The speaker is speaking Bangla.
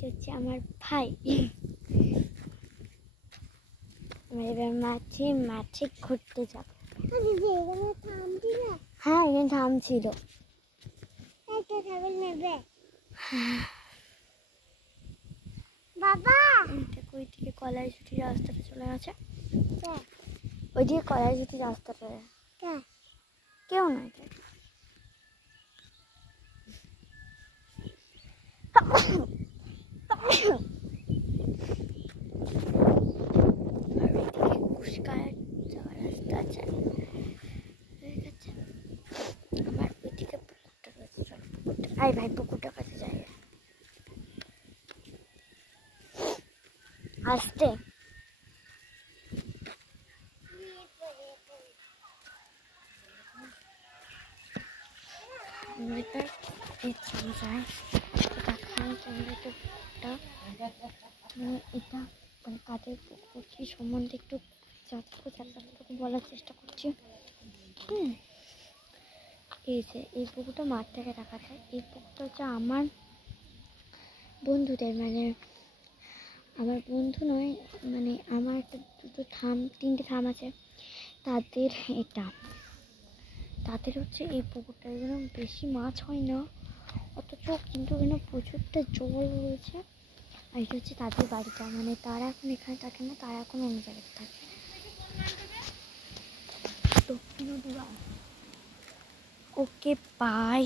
এটা হচ্ছে আমার ভাই। আমরা এবার মাঠে ঘুরতে যাব। হ্যাঁ, এখানে থাম ছিল। বাবা ওই দিকে কলাইঝুটি রাস্তাটা চলে গেছে। ওইদিকে কলাইঝুটি রাস্তাটা কেউ না, আমার ওইদিকে পুকুরটা রয়েছে। চল পুকুরটা, আই ভাই পুকুরটার কাছে যাই। আসতে এটা মানে কাদের পুকুর কি সম্বন্ধে একটু যতটুকু বলার চেষ্টা করছি। এই যে এই পুকুরটা মাঠ থেকে দেখা যায়। এই পুকুরটা হচ্ছে আমার বন্ধুদের, মানে আমার বন্ধু নয়, মানে আমার একটা তিনটে থাম আছে তাদের। তাদের হচ্ছে এই পুকুরটা, এখানে বেশি মাছ হয় না অথচ কিন্তু এখানে প্রচুরটা জল রয়েছে। আর এটা হচ্ছে তাদের বাড়িটা, মানে তারা এখন এখানে থাকে না, তারা এখন অন্য জায়গায় থাকে। Okay bye.